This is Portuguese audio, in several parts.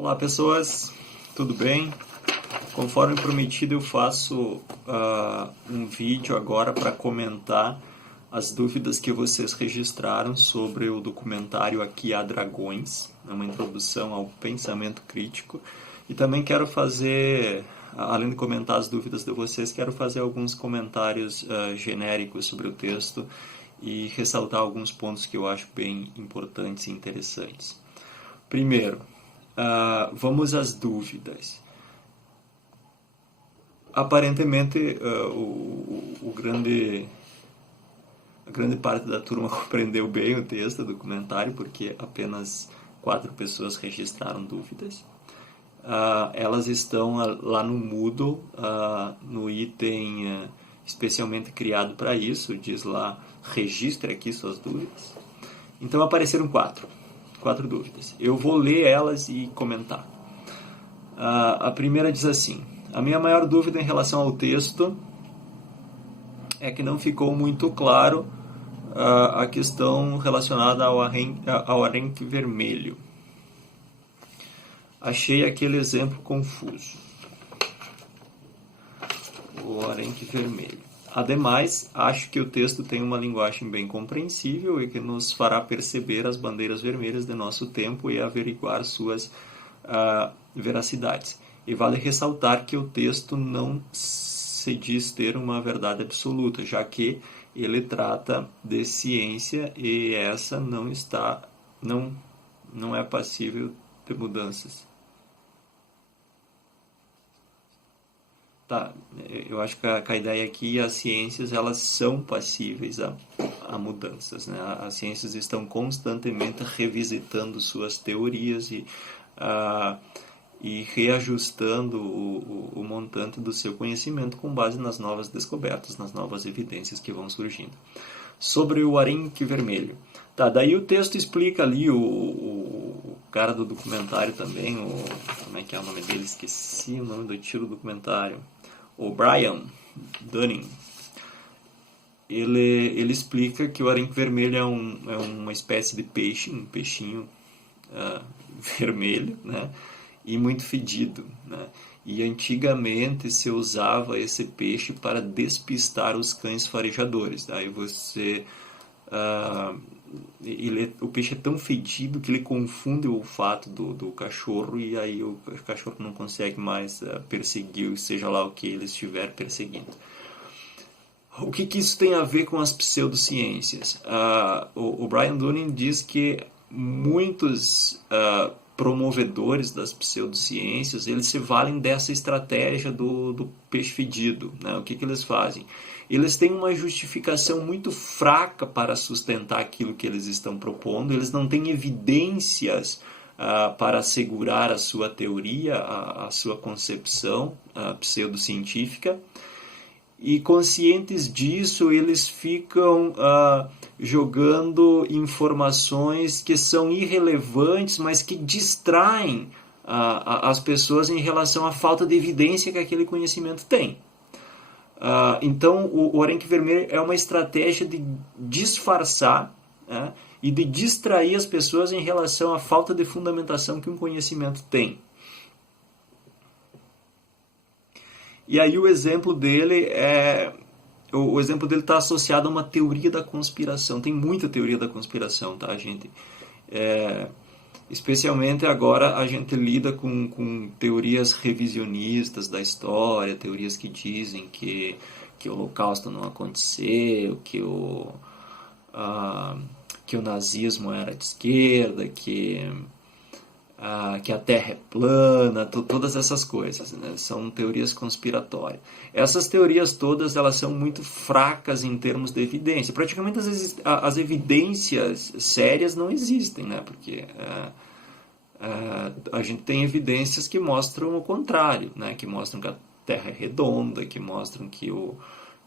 Olá pessoas, tudo bem? Conforme prometido eu faço um vídeo agora para comentar as dúvidas que vocês registraram sobre o documentário Aqui há Dragões, uma introdução ao pensamento crítico, e também quero fazer, além de comentar as dúvidas de vocês, quero fazer alguns comentários genéricos sobre o texto e ressaltar alguns pontos que eu acho bem importantes e interessantes. Primeiro, vamos às dúvidas. Aparentemente, a grande parte da turma compreendeu bem o texto do documentário, porque apenas 4 pessoas registraram dúvidas. Elas estão lá no Moodle, no item especialmente criado para isso, diz lá, registre aqui suas dúvidas. Então apareceram 4 dúvidas. Eu vou ler elas e comentar. A primeira diz assim: a minha maior dúvida em relação ao texto é que não ficou muito claro a questão relacionada ao arenque vermelho. Achei aquele exemplo confuso. O arenque vermelho. Ademais, acho que o texto tem uma linguagem bem compreensível e que nos fará perceber as bandeiras vermelhas de nosso tempo e averiguar suas veracidades. E vale ressaltar que o texto não se diz ter uma verdade absoluta, já que ele trata de ciência e essa não é passível de mudanças. Tá, eu acho que a ideia aqui, as ciências, elas são passíveis a mudanças, né? As ciências estão constantemente revisitando suas teorias e reajustando o montante do seu conhecimento com base nas novas descobertas, nas novas evidências que vão surgindo. Sobre o arenque vermelho. Tá, daí o texto explica ali, o cara do documentário também, como é que é o nome dele? Esqueci o nome do tio do documentário. O Brian Dunning. Ele explica que o arenque vermelho é uma espécie de peixe, um peixinho vermelho, né? E muito fedido, né? E antigamente se usava esse peixe para despistar os cães farejadores. Daí você o peixe é tão fedido que ele confunde o olfato do cachorro e aí o cachorro não consegue mais perseguir, seja lá o que ele estiver perseguindo. O que isso tem a ver com as pseudociências? O Brian Dunning diz que muitos promovedores das pseudociências, eles se valem dessa estratégia do peixe fedido, né? O que eles fazem? Eles têm uma justificação muito fraca para sustentar aquilo que eles estão propondo, eles não têm evidências para assegurar a sua teoria, a sua concepção pseudocientífica, e conscientes disso, eles ficam jogando informações que são irrelevantes, mas que distraem as pessoas em relação à falta de evidência que aquele conhecimento tem. Então, o arenque vermelho é uma estratégia de disfarçar e de distrair as pessoas em relação à falta de fundamentação que um conhecimento tem. E aí o exemplo dele está associado a uma teoria da conspiração. Tem muita teoria da conspiração, tá, gente? Especialmente agora a gente lida com teorias revisionistas da história, teorias que dizem que o Holocausto não aconteceu, que o nazismo era de esquerda, que a Terra é plana, todas essas coisas, né? São teorias conspiratórias. Essas teorias todas, elas são muito fracas em termos de evidência. Praticamente as evidências sérias não existem, né? Porque a gente tem evidências que mostram o contrário, né? Que mostram que a Terra é redonda, que mostram que o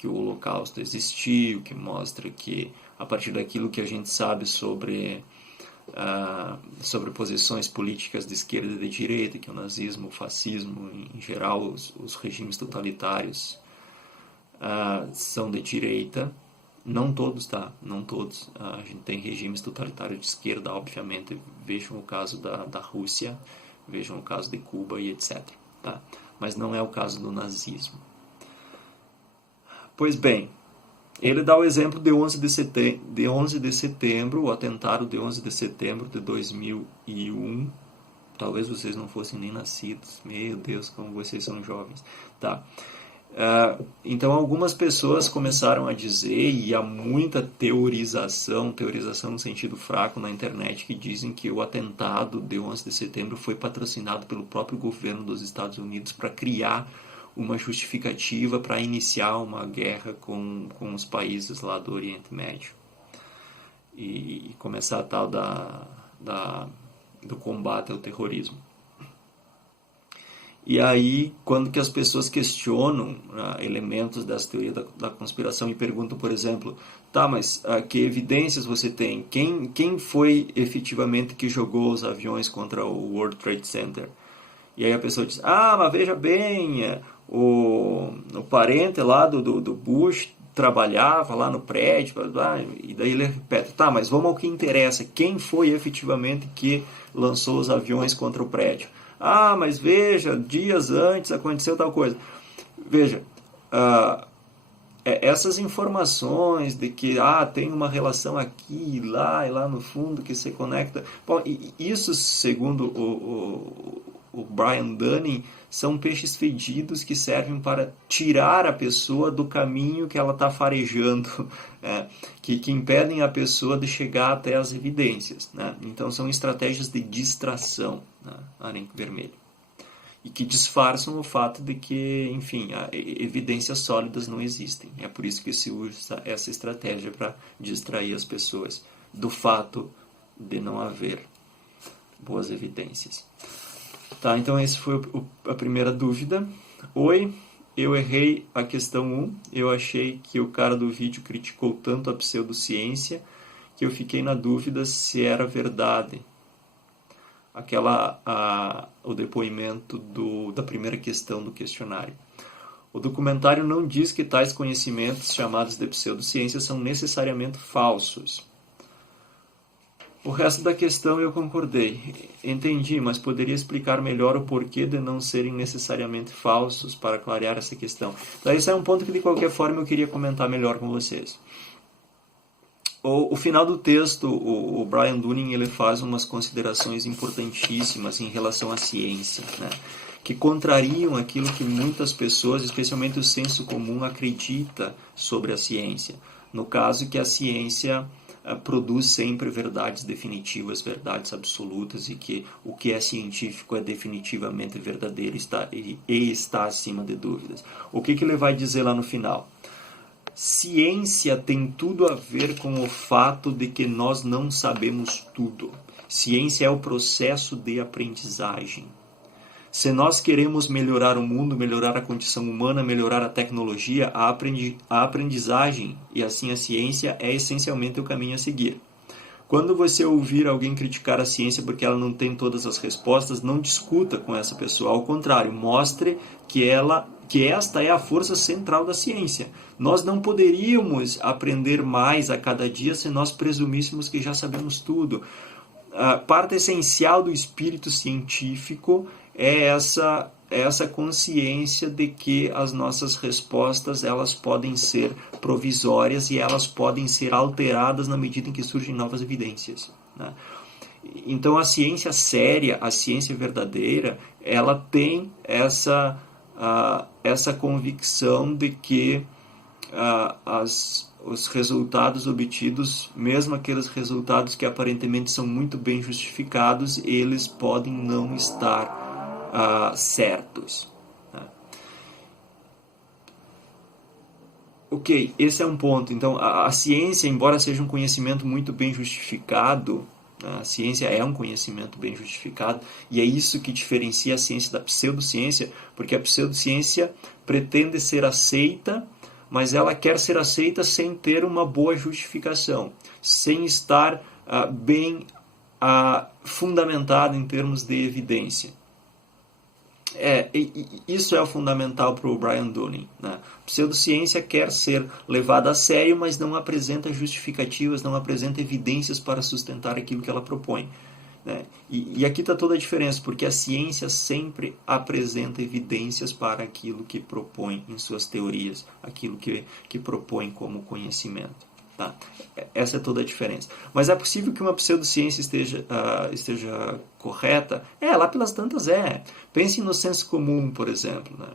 Holocausto existiu, que mostra que, a partir daquilo que a gente sabe sobre posições políticas de esquerda e de direita, que o nazismo, o fascismo, em geral, os regimes totalitários são de direita. Não todos, tá? Não todos. A gente tem regimes totalitários de esquerda, obviamente. Vejam o caso da Rússia, Vejam o caso de Cuba e etc. Tá? Mas não é o caso do nazismo. Pois bem, ele dá o exemplo de 11 de setembro, o atentado de 11 de setembro de 2001. Talvez vocês não fossem nem nascidos. Meu Deus, como vocês são jovens. Tá. Então algumas pessoas começaram a dizer, e há muita teorização no sentido fraco na internet, que dizem que o atentado de 11 de setembro foi patrocinado pelo próprio governo dos Estados Unidos para criar uma justificativa para iniciar uma guerra com os países lá do Oriente Médio e começar a tal do combate ao terrorismo. E aí, quando que as pessoas questionam elementos dessa teoria da conspiração e perguntam, por exemplo, tá, mas que evidências você tem? Quem foi efetivamente que jogou os aviões contra o World Trade Center? E aí a pessoa diz, mas veja bem, o parente lá do Bush trabalhava lá no prédio, e daí ele repete, tá, mas vamos ao que interessa, quem foi efetivamente que lançou os aviões contra o prédio? Mas veja, dias antes aconteceu tal coisa. Veja, essas informações de que tem uma relação aqui e lá no fundo que se conecta. Bom, isso, segundo o Brian Dunning, são peixes fedidos que servem para tirar a pessoa do caminho que ela está farejando, que impedem a pessoa de chegar até as evidências. Né? Então são estratégias de distração, né? Arenque vermelho. E que disfarçam o fato de que, enfim, evidências sólidas não existem. É por isso que se usa essa estratégia para distrair as pessoas do fato de não haver boas evidências. Tá, então essa foi a primeira dúvida. Oi, eu errei a questão 1. Eu achei que o cara do vídeo criticou tanto a pseudociência que eu fiquei na dúvida se era verdade. O depoimento da primeira questão do questionário. O documentário não diz que tais conhecimentos chamados de pseudociência são necessariamente falsos. O resto da questão eu concordei. Entendi, mas poderia explicar melhor o porquê de não serem necessariamente falsos para clarear essa questão. Então, esse é um ponto que, de qualquer forma, eu queria comentar melhor com vocês. O final do texto, o Brian Dunning, ele faz umas considerações importantíssimas em relação à ciência, né? Que contrariam aquilo que muitas pessoas, especialmente o senso comum, acredita sobre a ciência. No caso, que a ciência produz sempre verdades definitivas, verdades absolutas, e que o que é científico é definitivamente verdadeiro e está acima de dúvidas. O que ele vai dizer lá no final? Ciência tem tudo a ver com o fato de que nós não sabemos tudo. Ciência é o processo de aprendizagem. Se nós queremos melhorar o mundo, melhorar a condição humana, melhorar a tecnologia, a aprendizagem e assim a ciência é essencialmente o caminho a seguir. Quando você ouvir alguém criticar a ciência porque ela não tem todas as respostas, não discuta com essa pessoa. Ao contrário, mostre que esta é a força central da ciência. Nós não poderíamos aprender mais a cada dia se nós presumíssemos que já sabemos tudo. A parte essencial do espírito científico é essa consciência de que as nossas respostas elas podem ser provisórias e elas podem ser alteradas na medida em que surgem novas evidências, né? Então a ciência séria, a ciência verdadeira, ela tem essa convicção de que os resultados obtidos, mesmo aqueles resultados que aparentemente são muito bem justificados, eles podem não estar certos. Né? Ok, esse é um ponto. Então, a ciência, embora seja um conhecimento muito bem justificado, a ciência é um conhecimento bem justificado, e é isso que diferencia a ciência da pseudociência, porque a pseudociência pretende ser aceita, mas ela quer ser aceita sem ter uma boa justificação, sem estar bem fundamentada em termos de evidência. Isso é o fundamental para o Brian Dunning, né? Pseudociência quer ser levada a sério, mas não apresenta justificativas, não apresenta evidências para sustentar aquilo que ela propõe. né? E aqui está toda a diferença, porque a ciência sempre apresenta evidências para aquilo que propõe em suas teorias, aquilo que propõe como conhecimento. Tá? Essa é toda a diferença. Mas é possível que uma pseudociência esteja correta? Lá pelas tantas é. Pensem no senso comum, por exemplo. Né?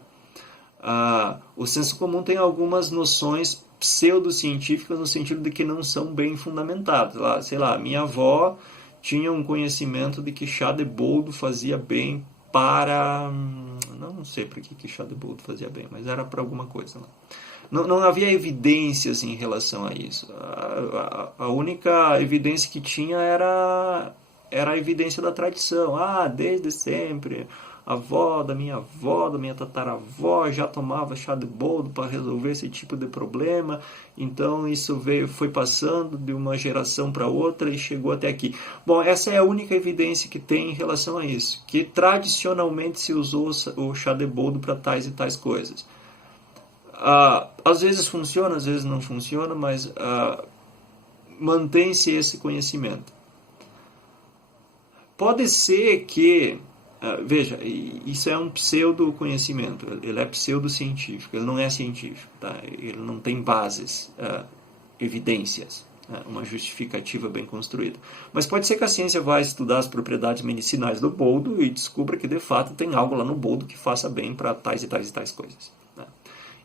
O senso comum tem algumas noções pseudocientíficas no sentido de que não são bem fundamentadas. Sei lá, minha avó tinha um conhecimento de que chá de boldo fazia bem para... Não sei para que chá de boldo fazia bem, mas era para alguma coisa. Não havia evidências em relação a isso. A única evidência que tinha era a evidência da tradição. Desde sempre, a avó, da minha tataravó já tomava chá de boldo para resolver esse tipo de problema. Então isso foi passando de uma geração para outra e chegou até aqui. Bom, essa é a única evidência que tem em relação a isso, que tradicionalmente se usou o chá de boldo para tais e tais coisas. Às vezes funciona, às vezes não funciona, mas mantém-se esse conhecimento. Pode ser que, veja, isso é um pseudo-conhecimento, ele é pseudocientífico, ele não é científico, tá? Ele não tem bases, evidências, uma justificativa bem construída. Mas pode ser que a ciência vá estudar as propriedades medicinais do boldo e descubra que de fato tem algo lá no boldo que faça bem para tais e tais e tais coisas. Né?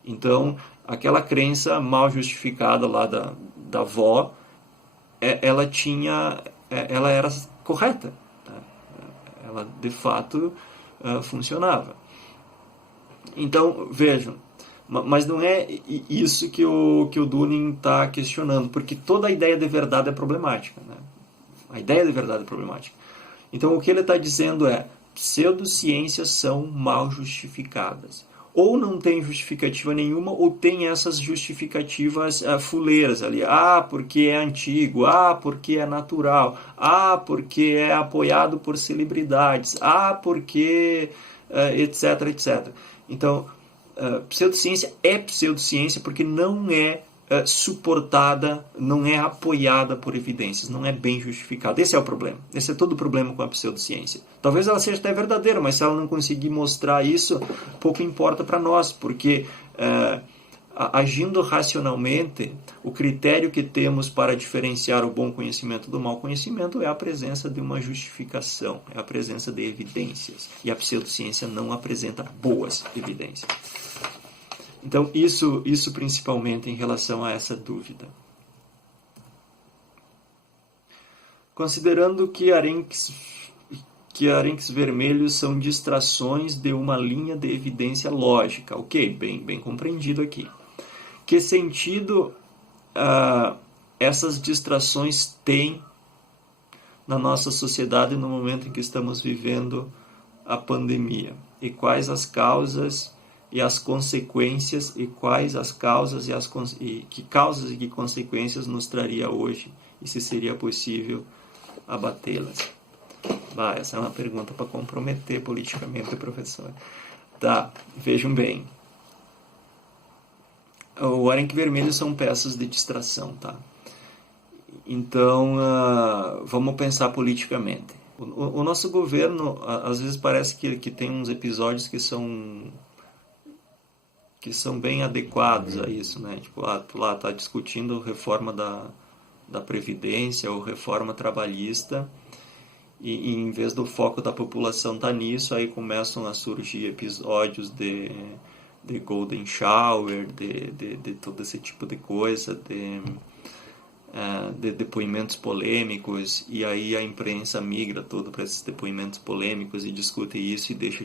Então, aquela crença mal justificada lá da avó, ela era correta. Tá? Ela, de fato, funcionava. Então, vejam, mas não é isso que o Dunning está questionando, porque toda a ideia de verdade é problemática. Né? A ideia de verdade é problemática. Então, o que ele está dizendo é: pseudociências são mal justificadas. Ou não tem justificativa nenhuma, ou tem essas justificativas fuleiras ali. Porque é antigo. Porque é natural. Porque é apoiado por celebridades. Porque... etc, etc. Então, pseudociência é pseudociência porque não é suportada, não é apoiada por evidências, não é bem justificada. Esse é o problema. Esse é todo o problema com a pseudociência. Talvez ela seja até verdadeira, mas se ela não conseguir mostrar isso, pouco importa para nós, porque agindo racionalmente, o critério que temos para diferenciar o bom conhecimento do mau conhecimento é a presença de uma justificação, é a presença de evidências. E a pseudociência não apresenta boas evidências. Então, isso principalmente em relação a essa dúvida. Considerando que arenques vermelhos são distrações de uma linha de evidência lógica. Ok, bem compreendido aqui. Que sentido essas distrações têm na nossa sociedade no momento em que estamos vivendo a pandemia? E quais as causas e as consequências, e quais as causas que causas e que consequências nos traria hoje, e se seria possível abatê-las? Essa é uma pergunta para comprometer politicamente o professor. Tá, vejam bem. O arenque vermelho são peças de distração, tá? Então, vamos pensar politicamente. O nosso governo, às vezes parece que tem uns episódios que são bem adequados a isso, né? Tipo, tu lá tá discutindo reforma da Previdência ou reforma trabalhista, e em vez do foco da população tá nisso, aí começam a surgir episódios de golden shower, de todo esse tipo de coisa, de depoimentos polêmicos, e aí a imprensa migra todo para esses depoimentos polêmicos e discute isso e deixa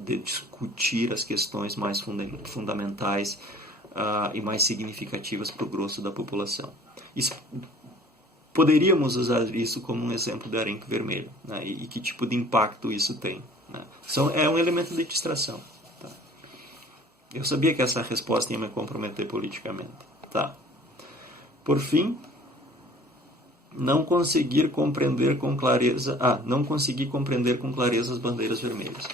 de discutir as questões mais fundamentais e mais significativas para o grosso da população. Poderíamos usar isso como um exemplo de arenque vermelho, né? E que tipo de impacto isso tem, né? É um elemento de distração. Tá? Eu sabia que essa resposta ia me comprometer politicamente. Tá. Por fim, não consegui compreender com clareza as bandeiras vermelhas.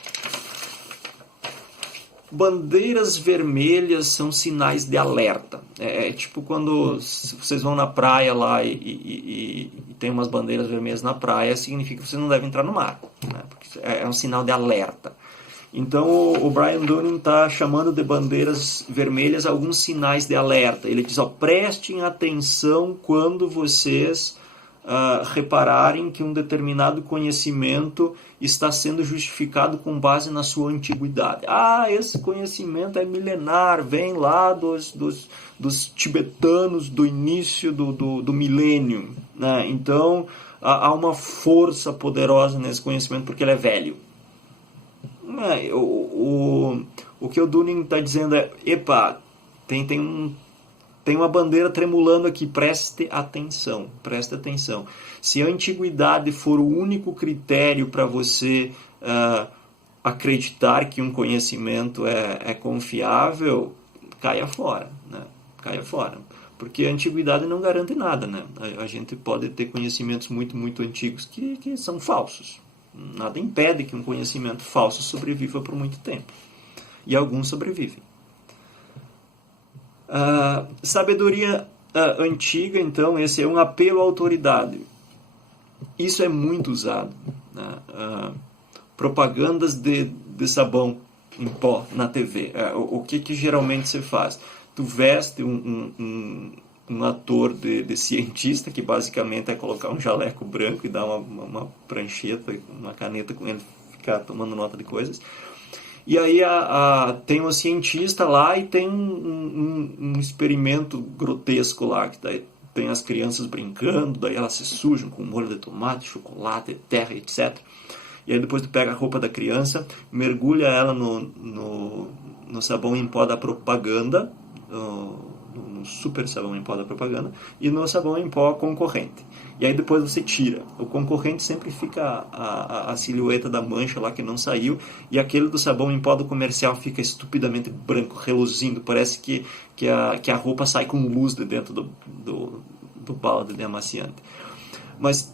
Bandeiras vermelhas são sinais de alerta. É tipo quando vocês vão na praia lá e tem umas bandeiras vermelhas na praia, significa que você não deve entrar no mar, né? Porque é um sinal de alerta. Então o Brian Dunning está chamando de bandeiras vermelhas alguns sinais de alerta. Ele diz, prestem atenção quando vocês repararem que um determinado conhecimento está sendo justificado com base na sua antiguidade. Esse conhecimento é milenar, vem lá dos tibetanos do início do milênio, né? Então há uma força poderosa nesse conhecimento porque ele é velho. O que o Dunning está dizendo é, tem uma bandeira tremulando aqui, preste atenção. Se a antiguidade for o único critério para você acreditar que um conhecimento é confiável, caia fora, né? Caia fora. Porque a antiguidade não garante nada, né? A gente pode ter conhecimentos muito, muito antigos que são falsos. Nada impede que um conhecimento falso sobreviva por muito tempo. E alguns sobrevivem. Sabedoria antiga, então, esse é um apelo à autoridade. Isso é muito usado, né? Propagandas de sabão em pó na TV. O que geralmente se faz? Tu veste um ator de cientista, que basicamente é colocar um jaleco branco e dar uma prancheta, uma caneta com ele, ficar tomando nota de coisas. E aí tem um cientista lá e tem um experimento grotesco lá, que daí tem as crianças brincando, daí elas se sujam com molho de tomate, chocolate, terra, etc. E aí depois tu pega a roupa da criança, mergulha ela no sabão em pó da propaganda, no super sabão em pó da propaganda, e no sabão em pó concorrente. E aí depois você tira. O concorrente sempre fica a silhueta da mancha lá que não saiu, e aquele do sabão em pó do comercial fica estupidamente branco, reluzindo. Parece que a roupa sai com luz de dentro do balde de amaciante. Mas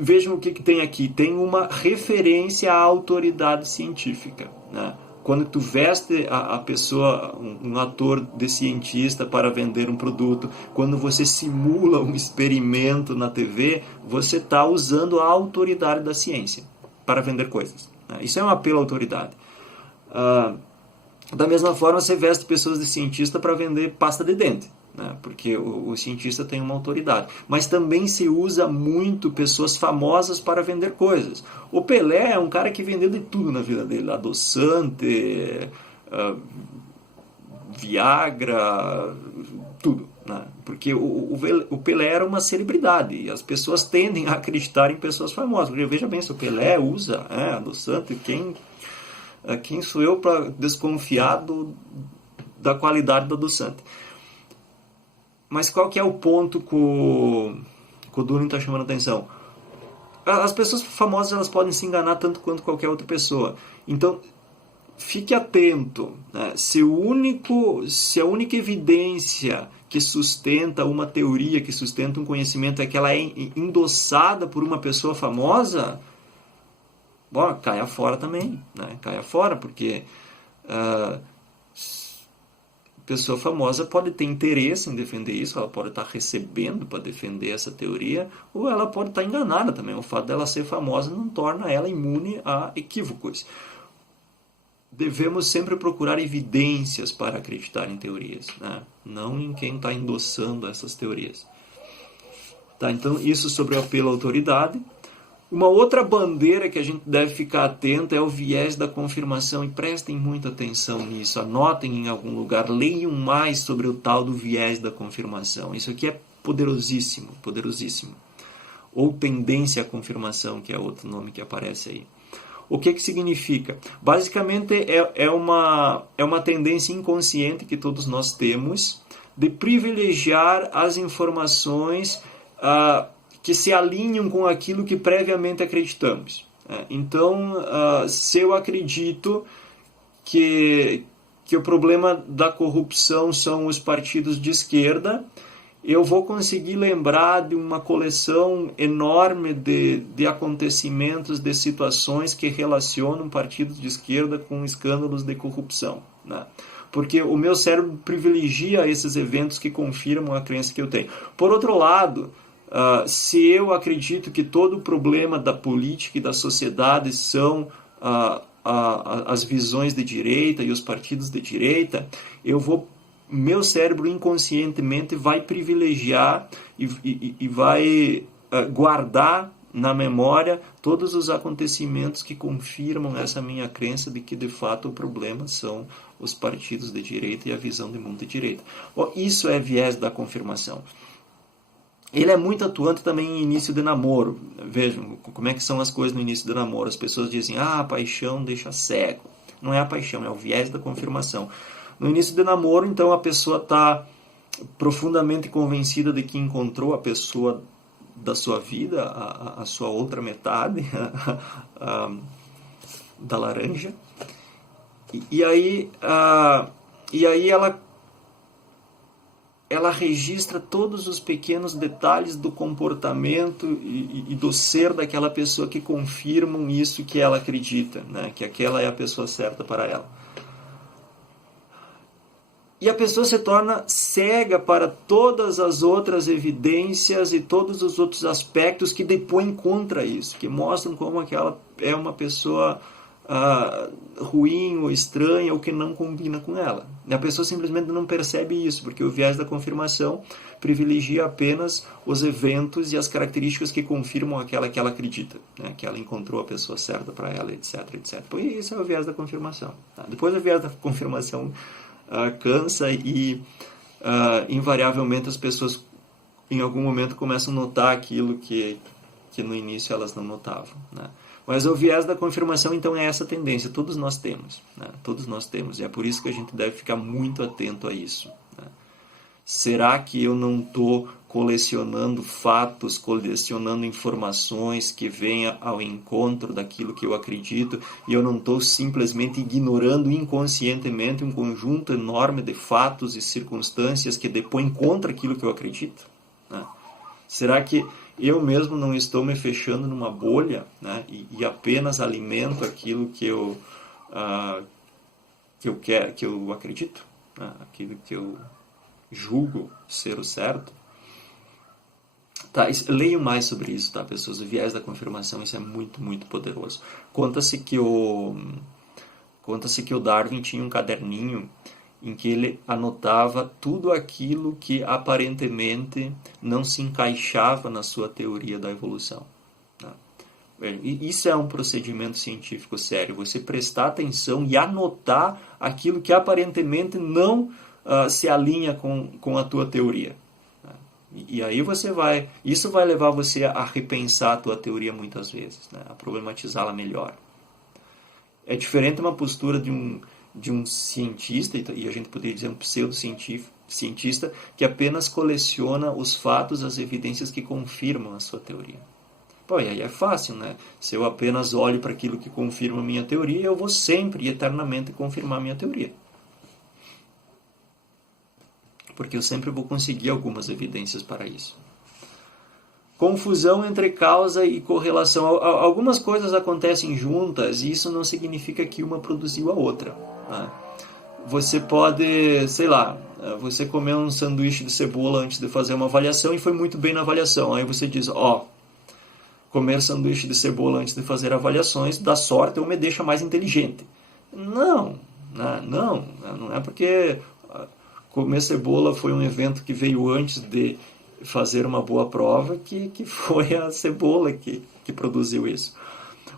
vejam o que tem aqui. Tem uma referência à autoridade científica, né? Quando tu veste a pessoa, um ator de cientista para vender um produto, quando você simula um experimento na TV, você está usando a autoridade da ciência para vender coisas, né? Isso é um apelo à autoridade. Da mesma forma, você veste pessoas de cientista para vender pasta de dente, né? Porque o cientista tem uma autoridade. Mas também se usa muito pessoas famosas para vender coisas. O Pelé é um cara que vendeu de tudo na vida dele. Adoçante, Viagra, tudo, né? Porque o Pelé era uma celebridade. E as pessoas tendem a acreditar em pessoas famosas. Porque veja bem, se o Pelé usa adoçante, quem sou eu para desconfiar da qualidade do adoçante? Mas qual que é o ponto que o Dunning está chamando a atenção? As pessoas famosas, elas podem se enganar tanto quanto qualquer outra pessoa. Então, fique atento, né? Se a única evidência que sustenta uma teoria, que sustenta um conhecimento, é que ela é endossada por uma pessoa famosa, caia fora também, né? Caia fora, porque pessoa famosa pode ter interesse em defender isso, ela pode estar recebendo para defender essa teoria, ou ela pode estar enganada também. O fato dela ser famosa não torna ela imune a equívocos. Devemos sempre procurar evidências para acreditar em teorias, né? Não em quem está endossando essas teorias. Então, isso sobre o apelo à autoridade. Uma outra bandeira que a gente deve ficar atento é o viés da confirmação, e prestem muita atenção nisso, anotem em algum lugar, leiam mais sobre o tal do viés da confirmação. Isso aqui é poderosíssimo, poderosíssimo. Ou tendência à confirmação, que é outro nome que aparece aí. O que significa? Basicamente é uma tendência inconsciente que todos nós temos de privilegiar as informações que se alinham com aquilo que previamente acreditamos. Então, se eu acredito que o problema da corrupção são os partidos de esquerda, eu vou conseguir lembrar de uma coleção enorme de acontecimentos, de situações que relacionam partidos de esquerda com escândalos de corrupção, né? Porque o meu cérebro privilegia esses eventos que confirmam a crença que eu tenho. Por outro lado, se eu acredito que todo o problema da política e da sociedade são as visões de direita e os partidos de direita, meu cérebro inconscientemente vai privilegiar e vai guardar na memória todos os acontecimentos que confirmam essa minha crença de que de fato o problema são os partidos de direita e a visão de mundo de direita. Isso é viés da confirmação. Ele é muito atuante também em início de namoro. Vejam como é que são as coisas no início do namoro. As pessoas dizem, a paixão deixa cego. Não é a paixão, é o viés da confirmação. No início do namoro, então, a pessoa está profundamente convencida de que encontrou a pessoa da sua vida, a sua outra metade da laranja. E aí ela registra todos os pequenos detalhes do comportamento e do ser daquela pessoa que confirmam isso que ela acredita, né? Que aquela é a pessoa certa para ela. E a pessoa se torna cega para todas as outras evidências e todos os outros aspectos que depõem contra isso, que mostram como aquela é uma pessoa ruim ou estranha ou que não combina com ela. E a pessoa simplesmente não percebe isso, porque o viés da confirmação privilegia apenas os eventos e as características que confirmam aquela que ela acredita, né? Que ela encontrou a pessoa certa para ela, etc, etc. Pois isso é o viés da confirmação. Tá? Depois o viés da confirmação cansa e invariavelmente as pessoas em algum momento começam a notar aquilo que no início elas não notavam, né? Mas o viés da confirmação, então, é essa tendência. Todos nós temos, né? Todos nós temos. E é por isso que a gente deve ficar muito atento a isso, né? Será que eu não estou colecionando fatos, colecionando informações que venham ao encontro daquilo que eu acredito e eu não estou simplesmente ignorando inconscientemente um conjunto enorme de fatos e circunstâncias que depõem contra aquilo que eu acredito, né? Será que eu mesmo não estou me fechando numa bolha, né? E apenas alimento aquilo que eu quero, que eu acredito, né? Aquilo que eu julgo ser o certo? Tá, leiam mais sobre isso, tá, pessoas? O viés da confirmação, isso é muito, muito poderoso. Conta-se que o Darwin tinha um caderninho em que ele anotava tudo aquilo que aparentemente não se encaixava na sua teoria da evolução, né? E isso é um procedimento científico sério, você prestar atenção e anotar aquilo que aparentemente não se alinha com a tua teoria, né? E aí isso vai levar você a repensar a tua teoria muitas vezes, né? A problematizá-la melhor. É diferente uma postura de um cientista, e a gente poderia dizer um pseudocientista, que apenas coleciona os fatos, as evidências que confirmam a sua teoria. Pô, e aí é fácil, né? Se eu apenas olho para aquilo que confirma a minha teoria, eu vou sempre e eternamente confirmar a minha teoria. Porque eu sempre vou conseguir algumas evidências para isso. Confusão entre causa e correlação. Algumas coisas acontecem juntas e isso não significa que uma produziu a outra, né? Você pode, sei lá, você comeu um sanduíche de cebola antes de fazer uma avaliação e foi muito bem na avaliação. Aí você diz, comer sanduíche de cebola antes de fazer avaliações dá sorte ou me deixa mais inteligente. Não é porque comer cebola foi um evento que veio antes de fazer uma boa prova que foi a cebola que produziu isso.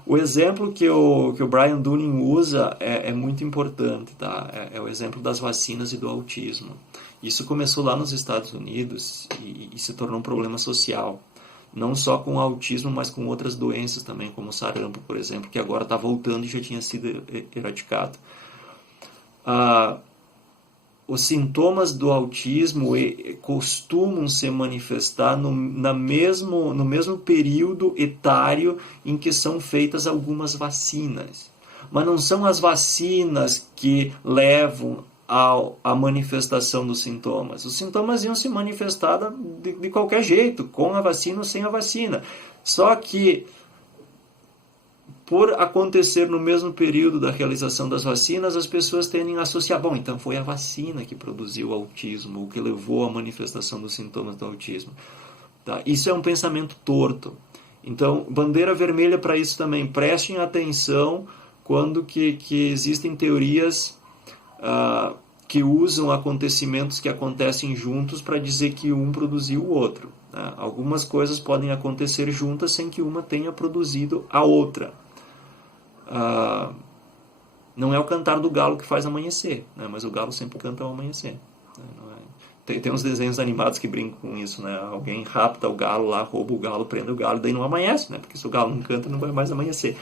O exemplo que o Brian Dunning usa é muito importante, tá? É o exemplo das vacinas e do autismo. Isso começou lá nos Estados Unidos e se tornou um problema social. Não só com o autismo, mas com outras doenças também, como o sarampo, por exemplo, que agora está voltando e já tinha sido eradicado. Os sintomas do autismo costumam se manifestar no mesmo período etário em que são feitas algumas vacinas. Mas não são as vacinas que levam a manifestação dos sintomas. Os sintomas iam se manifestar de qualquer jeito, com a vacina ou sem a vacina. Só que, por acontecer no mesmo período da realização das vacinas, as pessoas tendem a associar, bom, então foi a vacina que produziu o autismo, ou que levou à manifestação dos sintomas do autismo. Tá? Isso é um pensamento torto. Então, bandeira vermelha para isso também. Prestem atenção quando que existem teorias que usam acontecimentos que acontecem juntos para dizer que um produziu o outro. Né? Algumas coisas podem acontecer juntas sem que uma tenha produzido a outra. Não é o cantar do galo que faz amanhecer, né? Mas o galo sempre canta ao amanhecer. Né? Tem uns desenhos animados que brincam com isso, né? Alguém rapta o galo lá, rouba o galo, prende o galo, daí não amanhece, né? Porque se o galo não canta, não vai mais amanhecer.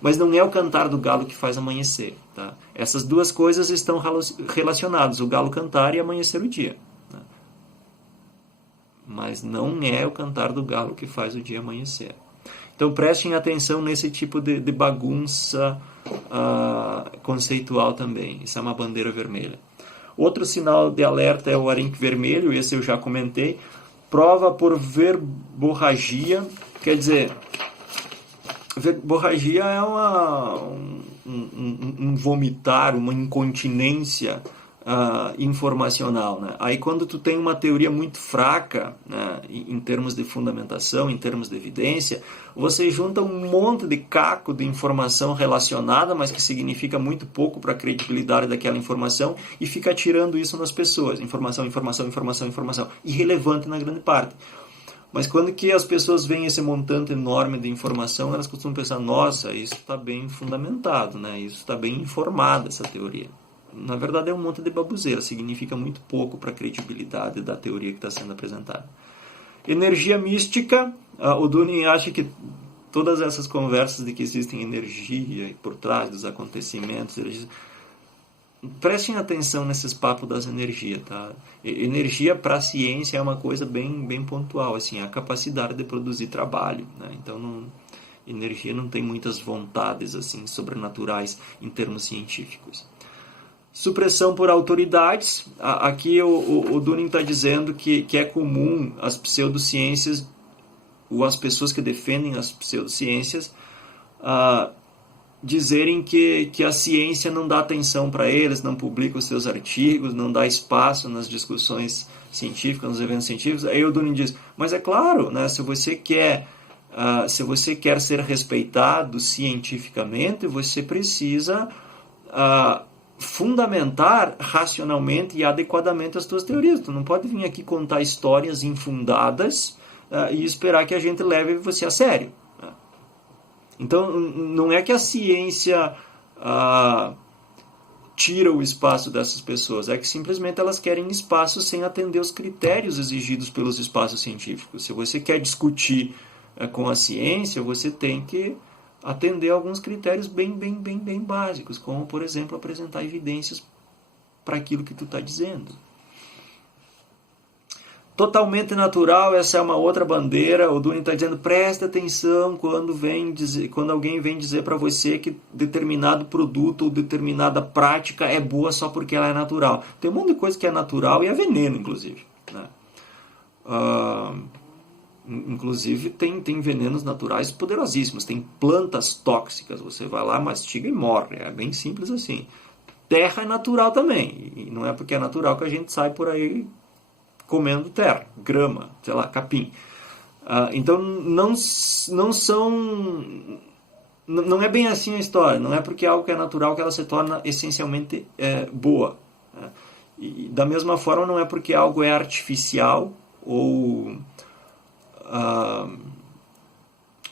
Mas não é o cantar do galo que faz amanhecer, tá? Essas duas coisas estão relacionadas, o galo cantar e amanhecer o dia. Né? Mas não é o cantar do galo que faz o dia amanhecer. Então prestem atenção nesse tipo de bagunça conceitual também. Isso é uma bandeira vermelha. Outro sinal de alerta é o arenque vermelho, esse eu já comentei. Prova por verborragia, quer dizer, verborragia é um vomitar, uma incontinência informacional. Né? Aí quando tu tem uma teoria muito fraca, né, em termos de fundamentação, em termos de evidência, você junta um monte de caco de informação relacionada, mas que significa muito pouco para a credibilidade daquela informação, e fica tirando isso nas pessoas. Informação, irrelevante na grande parte. Mas quando que as pessoas veem esse montante enorme de informação, elas costumam pensar, nossa, isso está bem fundamentado, né? Isso está bem informado, essa teoria. Na verdade é um monte de baboseira, significa muito pouco para a credibilidade da teoria que está sendo apresentada. Energia mística, o Dunning acha que todas essas conversas de que existem energia por trás dos acontecimentos, prestem atenção nesses papos das energias, tá? Energia para a ciência é uma coisa bem pontual, assim, a capacidade de produzir trabalho, né? Então energia não tem muitas vontades assim sobrenaturais em termos científicos. Supressão por autoridades. Aqui o Dunning está dizendo que é comum as pseudociências, ou as pessoas que defendem as pseudociências, dizerem que a ciência não dá atenção para eles, não publica os seus artigos, não dá espaço nas discussões científicas, nos eventos científicos. Aí o Dunning diz, mas é claro, né, se você quer ser respeitado cientificamente, você precisa fundamentar racionalmente e adequadamente as tuas teorias. Tu não pode vir aqui contar histórias infundadas e esperar que a gente leve você a sério. Então, não é que a ciência tira o espaço dessas pessoas, é que simplesmente elas querem espaço sem atender os critérios exigidos pelos espaços científicos. Se você quer discutir com a ciência, você tem que atender a alguns critérios bem básicos, como, por exemplo, apresentar evidências para aquilo que tu está dizendo. Totalmente natural, essa é uma outra bandeira. O Dunning está dizendo, preste atenção quando alguém vem dizer para você que determinado produto ou determinada prática é boa só porque ela é natural. Tem um monte de coisa que é natural e é veneno, inclusive. Né? Inclusive tem venenos naturais poderosíssimos, tem plantas tóxicas, você vai lá, mastiga e morre, é bem simples assim. Terra é natural também, e não é porque é natural que a gente sai por aí comendo terra, grama, sei lá, capim. Então não é bem assim a história, não é porque algo que é natural que ela se torna essencialmente boa. Né? E da mesma forma não é porque algo é artificial ou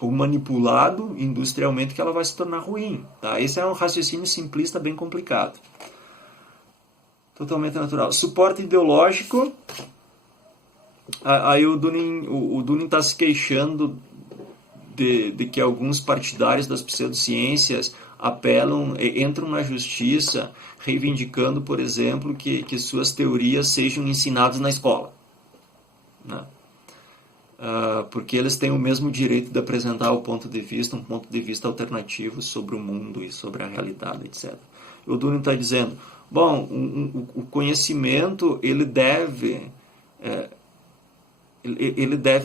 manipulado industrialmente que ela vai se tornar ruim. Tá? Esse é um raciocínio simplista bem complicado. Totalmente natural. Suporte ideológico. Aí o Dunning está se queixando de que alguns partidários das pseudociências entram na justiça reivindicando, por exemplo, que suas teorias sejam ensinadas na escola. Né? porque eles têm o mesmo direito de apresentar um ponto de vista alternativo sobre o mundo e sobre a realidade, etc. O Durkheim está dizendo, bom, o conhecimento ele deve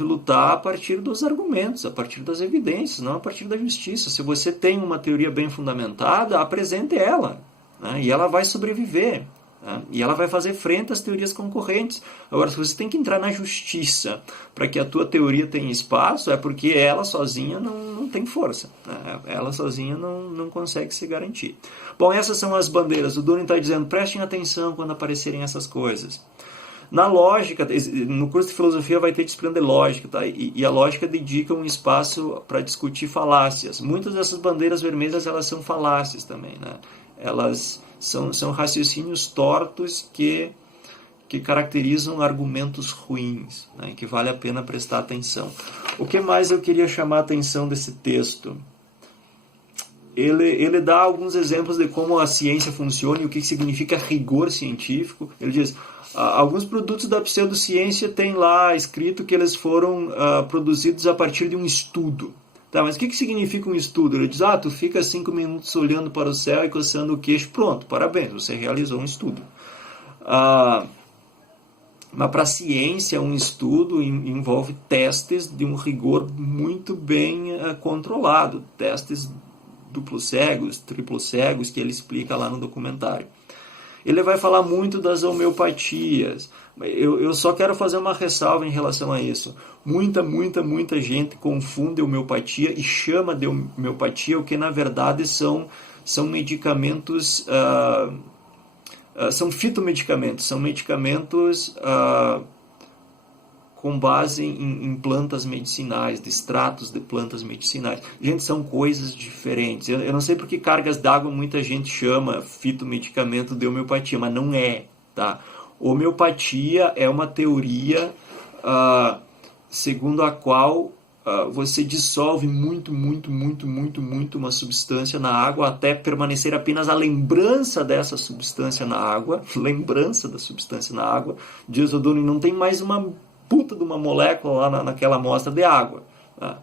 lutar a partir dos argumentos, a partir das evidências, não a partir da justiça. Se você tem uma teoria bem fundamentada, apresente ela, né? E ela vai sobreviver, né? E ela vai fazer frente às teorias concorrentes. Agora, se você tem que entrar na justiça para que a tua teoria tenha espaço, é porque ela sozinha não tem força, né? Ela sozinha não consegue se garantir. Bom, essas são as bandeiras. O Durkheim está dizendo, prestem atenção quando aparecerem essas coisas. Na lógica, no curso de filosofia vai ter disciplina de lógica, tá? E a lógica dedica um espaço para discutir falácias. Muitas dessas bandeiras vermelhas, elas são falácias também, né? Elas são raciocínios tortos que caracterizam argumentos ruins, né? Que vale a pena prestar atenção. O que mais eu queria chamar a atenção desse texto? Ele dá alguns exemplos de como a ciência funciona e o que significa rigor científico. Ele diz, alguns produtos da pseudociência têm lá escrito que eles foram produzidos a partir de um estudo. Tá, mas o que significa um estudo? Ele diz, tu fica 5 minutos olhando para o céu e coçando o queixo, pronto, parabéns, você realizou um estudo. Mas para a ciência, um estudo envolve testes de um rigor muito bem controlado, testes duplos cegos, triplos cegos, que ele explica lá no documentário. Ele vai falar muito das homeopatias. Eu só quero fazer uma ressalva em relação a isso. Muita gente confunde homeopatia e chama de homeopatia o que na verdade são medicamentos, são fitomedicamentos, são medicamentos com base em plantas medicinais, de extratos de plantas medicinais. Gente, são coisas diferentes. Eu não sei por que cargas d'água muita gente chama fitomedicamento de homeopatia, mas não é, tá? Homeopatia é uma teoria segundo a qual você dissolve muito uma substância na água até permanecer apenas a lembrança dessa substância na água. Lembrança da substância na água. Diz o Durkheim, não tem mais uma puta de uma molécula lá naquela amostra de água. Tá?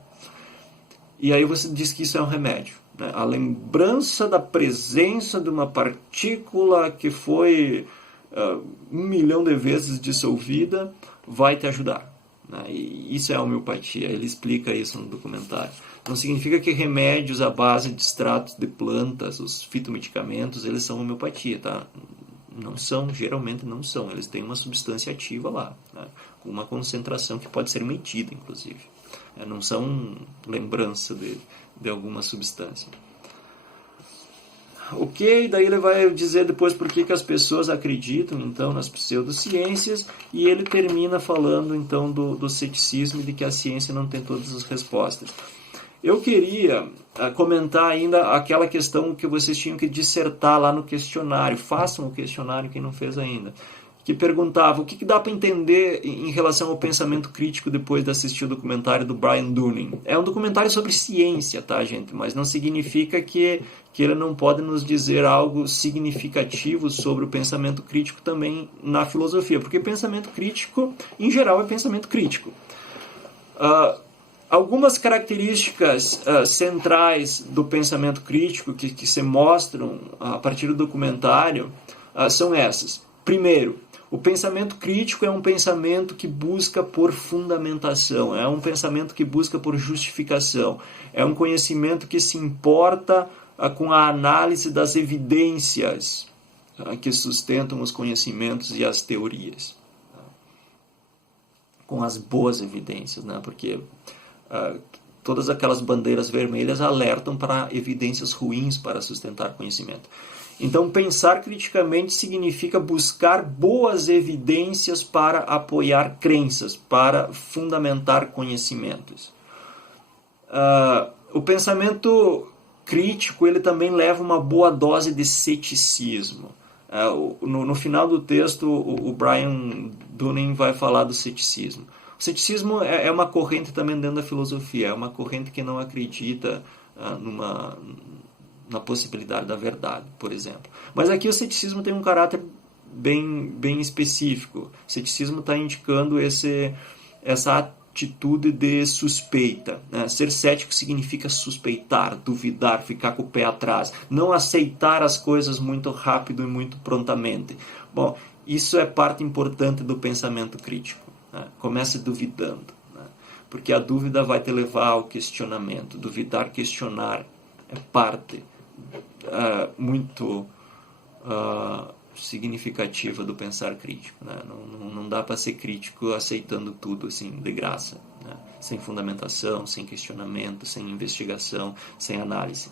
E aí você diz que isso é um remédio. Né? A lembrança da presença de uma partícula que foi 1 milhão de vezes dissolvida vai te ajudar. Né? E isso é a homeopatia. Ele explica isso no documentário. Não significa que remédios à base de extratos de plantas, os fitomedicamentos, eles são homeopatia, tá? Não são, geralmente não são. Eles têm uma substância ativa lá, né? Com uma concentração que pode ser medida, inclusive. Não são lembrança de alguma substância. Ok, daí ele vai dizer depois por que as pessoas acreditam, então, nas pseudociências, e ele termina falando, então, do ceticismo e de que a ciência não tem todas as respostas. Eu queria comentar ainda aquela questão que vocês tinham que dissertar lá no questionário. Façam o questionário, quem não fez ainda. Que perguntava o que dá para entender em relação ao pensamento crítico depois de assistir o documentário do Brian Dunning. É um documentário sobre ciência, tá, gente? Mas não significa que ele não pode nos dizer algo significativo sobre o pensamento crítico também na filosofia. Porque pensamento crítico, em geral, é pensamento crítico. Algumas características centrais do pensamento crítico que se mostram a partir do documentário são essas. Primeiro, o pensamento crítico é um pensamento que busca por fundamentação, é um pensamento que busca por justificação, é um conhecimento que se importa com a análise das evidências que sustentam os conhecimentos e as teorias. Com as boas evidências, né? Porque todas aquelas bandeiras vermelhas alertam para evidências ruins para sustentar conhecimento. Então, pensar criticamente significa buscar boas evidências para apoiar crenças, para fundamentar conhecimentos. O pensamento crítico ele também leva uma boa dose de ceticismo. No final do texto, o Brian Dunning vai falar do ceticismo. O ceticismo é uma corrente também dentro da filosofia, é uma corrente que não acredita na possibilidade da verdade, por exemplo. Mas aqui o ceticismo tem um caráter bem específico. O ceticismo está indicando essa atitude de suspeita, né? Ser cético significa suspeitar, duvidar, ficar com o pé atrás, não aceitar as coisas muito rápido e muito prontamente. Bom, isso é parte importante do pensamento crítico, né? Comece duvidando, né? Porque a dúvida vai te levar ao questionamento. Duvidar, questionar é parte muito significativa do pensar crítico, né? Não dá para ser crítico aceitando tudo assim de graça, né? Sem fundamentação, sem questionamento, sem investigação, sem análise.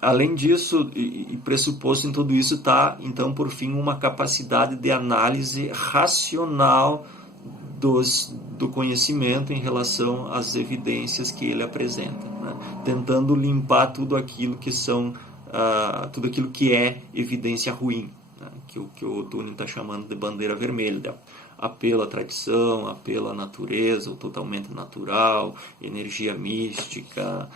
Além disso, e pressuposto em tudo isso, está, então, por fim, uma capacidade de análise racional do conhecimento em relação às evidências que ele apresenta, né? Tentando limpar tudo aquilo que tudo aquilo que é evidência ruim, né? que o Turing está chamando de bandeira vermelha, de apelo à tradição, apelo à natureza, o totalmente natural, energia mística,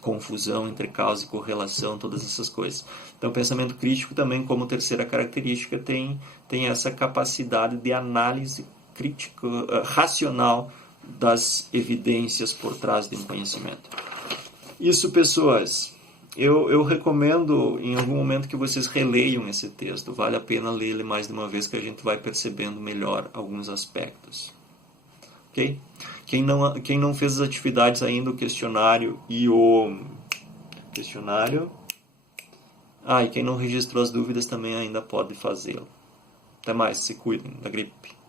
confusão entre causa e correlação, todas essas coisas. Então, o pensamento crítico também, como terceira característica, tem essa capacidade de análise crítica, racional das evidências por trás de um conhecimento. Isso, pessoas, eu recomendo em algum momento que vocês releiam esse texto. Vale a pena ler ele mais de uma vez, que a gente vai percebendo melhor alguns aspectos. Ok? Quem não fez as atividades ainda, o questionário e o... e quem não registrou as dúvidas também ainda pode fazê-lo. Até mais, se cuidem da gripe.